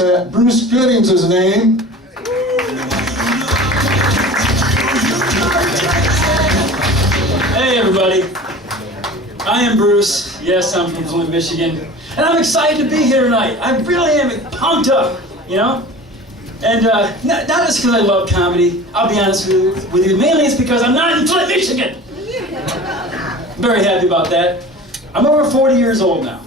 Bruce Gooding's his name. Hey everybody, I am Bruce. Yes, I'm from Flint, Michigan, and I'm excited to be here tonight. I really am pumped up, you know? And not just because I love comedy, I'll be honest with you, mainly it's because I'm not in Flint, Michigan. Very happy about that. I'm over 40 years old now,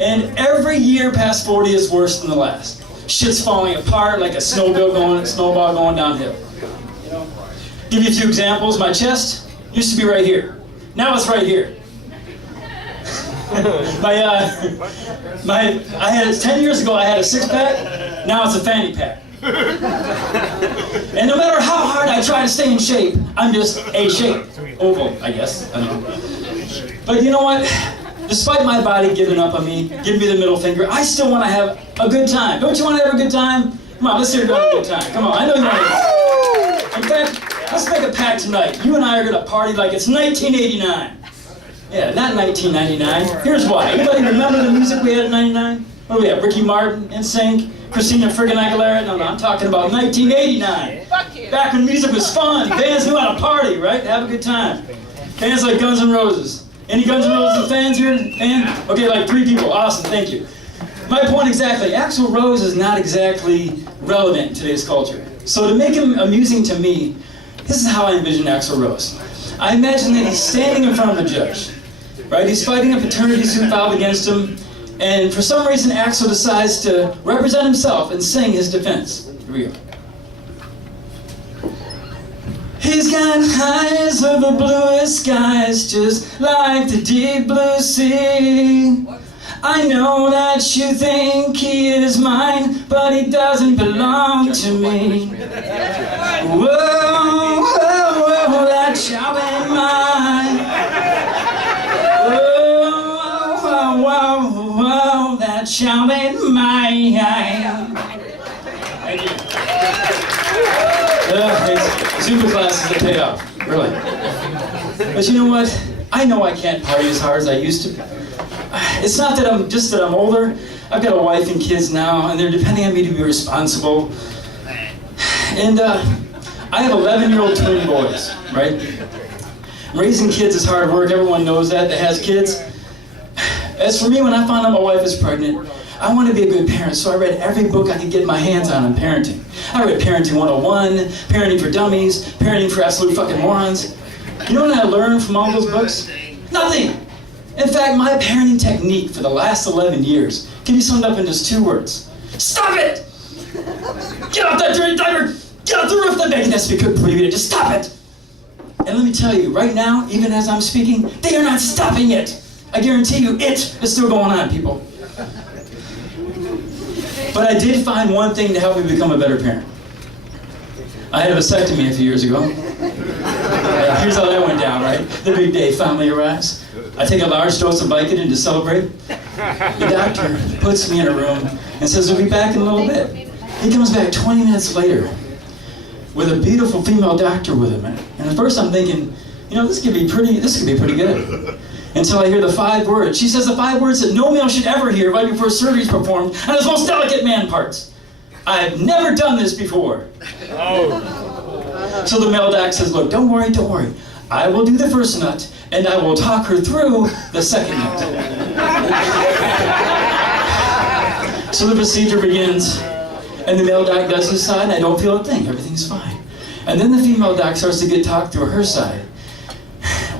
and every year past 40 is worse than the last. Shit's falling apart like a snowball going downhill. You know? Give you a few examples. My chest used to be right here. Now it's right here. I had 10 years ago I had a six-pack. Now it's a fanny pack. And no matter how hard I try to stay in shape, I'm just A-shape. Oval, I guess. I don't know. But you know what? Despite my body giving up on me, giving me the middle finger, I still want to have a good time. Don't you want to have a good time? Come on, let's hear about a good time. Come on, I know you want to. In fact, let's make a pact tonight. You and I are going to party like it's 1989. Yeah, not 1999. Here's why. Anybody remember the music we had in 99? What do we have? Ricky Martin, NSYNC, Christina friggin' Aguilera? No, I'm talking about 1989. Back when music was fun. Bands knew how to party, right? Have a good time. Bands like Guns N' Roses. Any Guns N' Roses fans here? Okay, like 3 people. Awesome, thank you. My point exactly. Axl Rose is not exactly relevant in today's culture. So to make him amusing to me, this is how I envision Axl Rose. I imagine that he's standing in front of a judge, right? He's fighting a paternity suit filed against him, and for some reason Axl decides to represent himself and sing his defense. Here we go. He's got eyes of the bluest skies, just like the deep blue sea. I know that you think he is mine, but he doesn't belong to me. Whoa, whoa, whoa, that child ain't mine. Whoa, whoa, whoa, whoa, that child ain't mine. Thank you. Zumba classes that pay off, really. But you know what? I know I can't party as hard as I used to. It's not that I'm older. I've got a wife and kids now, and they're depending on me to be responsible. And I have 11-year-old twin boys, right? Raising kids is hard work. Everyone knows that has kids. As for me, when I found out my wife was pregnant, I wanted to be a good parent, so I read every book I could get my hands on parenting. I read Parenting 101, Parenting for Dummies, Parenting for Absolute Fucking Morons. You know what I learned from all those books? Nothing! In fact, my parenting technique for the last 11 years can be summed up in just 2 words. Stop it! Get off that dirty diaper! Get off the roof of the bed! That's because prohibited. Just stop it! And let me tell you, right now, even as I'm speaking, they are not stopping it! I guarantee you, it is still going on, people. But I did find one thing to help me become a better parent. I had a vasectomy a few years ago. Here's how that went down, right? The big day finally arrives. I take a large dose of Vicodin to celebrate. The doctor puts me in a room and says we'll be back in a little bit. He comes back 20 minutes later with a beautiful female doctor with him. And at first I'm thinking, you know, this could be pretty good. Until I hear the 5 words. She says the 5 words that no male should ever hear right before surgery is performed on his most delicate man parts. I've never done this before. Oh. So the male doc says, look, don't worry. I will do the first nut, and I will talk her through the second nut. So the procedure begins, and the male doc does his side, and I don't feel a thing. Everything's fine. And then the female doc starts to get talked through her side.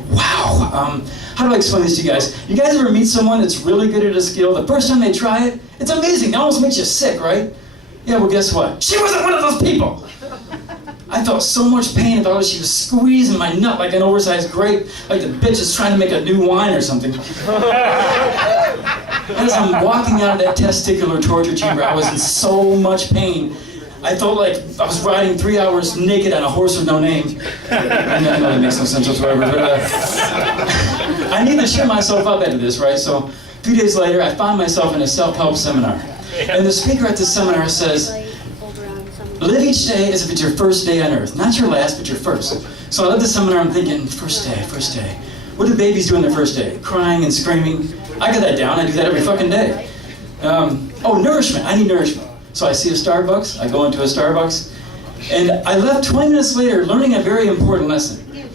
Wow. How do I explain this to you guys? You guys ever meet someone that's really good at a skill? The first time they try it, it's amazing. It almost makes you sick, right? Yeah, well, guess what? She wasn't one of those people. I felt so much pain. I thought she was squeezing my nut like an oversized grape, like the bitch is trying to make a new wine or something. As I'm walking out of that testicular torture chamber, I was in so much pain. I felt like I was riding 3 hours naked on a horse with no name. I know that makes no sense whatsoever, but I need to cheer myself up into this, right? So a few days later, I found myself in a self-help seminar. And the speaker at the seminar says, live each day as if it's your first day on earth. Not your last, but your first. So I left the seminar, I'm thinking, first day. What do babies do on their first day? Crying and screaming. I got that down, I do that every fucking day. Oh, nourishment, I need nourishment. So I see a Starbucks, I go into a Starbucks, and I left 20 minutes later learning a very important lesson.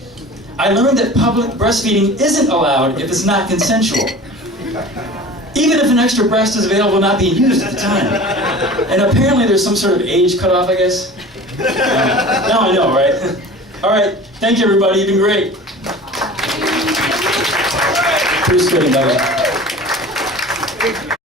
I learned that public breastfeeding isn't allowed if it's not consensual. Even if an extra breast is available not being used at the time. And apparently there's some sort of age cutoff, I guess. Now I know, right? All right, thank you everybody, you've been great. Pretty good, by the way.